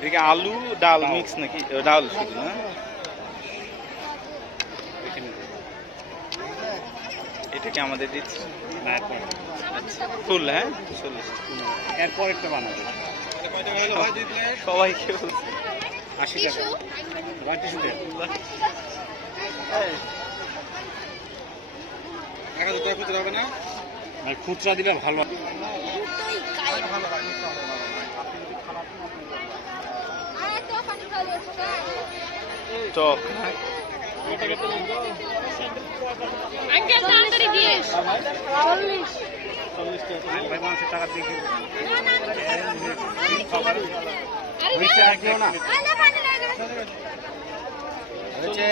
এটা কি আলু ডাল মিক্স নাকি? ডাল শুধু না? এটা কি আমাদের দিচ্ছে। ফুল হ্যাঁ? চল্লিশ এরপর একটা বানাবো। সবাই কেউ আশি টাকা। টাকা টাকা দুটো খুচরা হবে না? খুচরা দিলে ভালো। টক আঙ্কেল তাড়াতাড়ি দিয়ে চল্লিশ মানুষের টাকা দিয়ে না? হয়েছে?